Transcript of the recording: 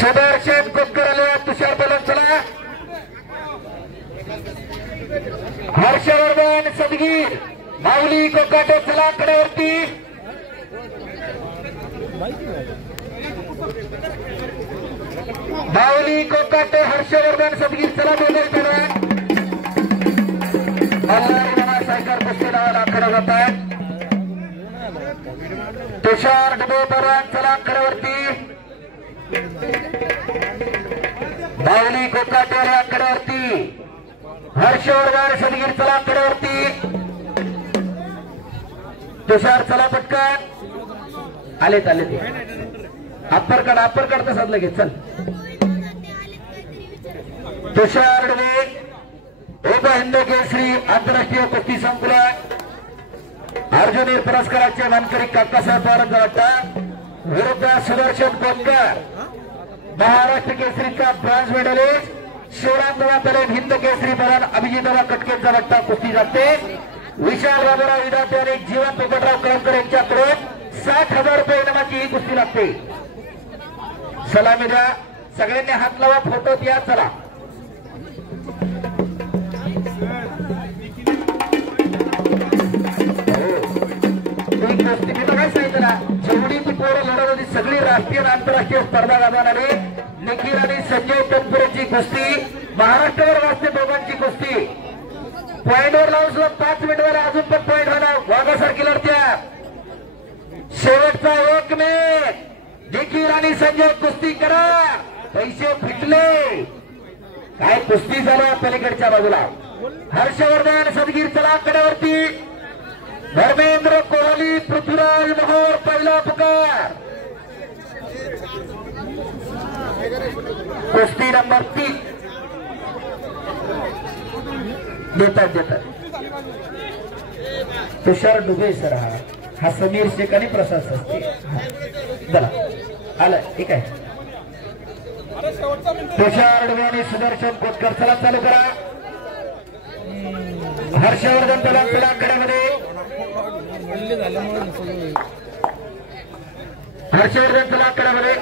सुदर्शन कोकराला तुषार बलम चला हर्षवर्धन सदगीर माऊली कोकाटे चला कडेवरती माऊली कोकाटे हर्षवर्धन सदगीर चला बोलाय करा सायकर कुस्ती लावायला आकडा जात आहे तुषार डबेपरान चला कडेवरती माऊली कोकाटे कडेवरती हर्षवर्धन सदगीर चला कडेवरती तुषार चला पटकन आलेत आले ते अप्पर तसाच लगेच चल तुषार डबे उप हिंद केसरी आंतरराष्ट्रीय कुस्ती संकुलन अर्जुनी पुरस्काराचे मानकरी काकासाहेब पवार वाटता विरुद्ध सुदर्शन कोतकर महाराष्ट्र केसरीचा ब्रॉन्झ मेडलिस्ट शिवराम दादा तलेब हिंद केसरी बरान अभिजितदादा कटकेचा वाटता कुस्ती जाते विशाल बाबूराव विधाते आणि जीवन पोपटराव कळमकर यांच्याकडून 60,000 रुपये इनामाची ही कुस्ती लागते सलामी द्या सगळ्यांनी हात लावा फोटो द्या चला कुस्ती मी काय सांगितलं जेवढी ती पोरं लढत होती सगळी राष्ट्रीय आणि आंतरराष्ट्रीय स्पर्धा गाजवणारे निखिल आणि संजय तनपुरेची कुस्ती महाराष्ट्रावर वाचते दोघांची कुस्ती पॉइंटवर लावून 5 मिनिटावर अजून पण पॉइंट होणार वाघासारखी लढत्या शेवटचा 1 मिनिट निखिल आणि संजय कुस्ती करा पैसे फिटले काय कुस्ती झालं पलीकडच्या बाजूला हर्षवर्धन सदगीर चला कडेवरती धर्मेंद्र कोहली पृथ्वीराज मोहोर पहिला पुकार कुस्ती नंबर 3 देतात तुषार डुबे सर हा समीर शेख आणि प्रसाद सस्ते चला आलं ठीक आहे तुषार डुबे आणि सुदर्शन कोतकर चला चालू करा हर्षवर्धन तलाकडे कडेमध्ये हर्षवर्धन तलाकड्यामध्ये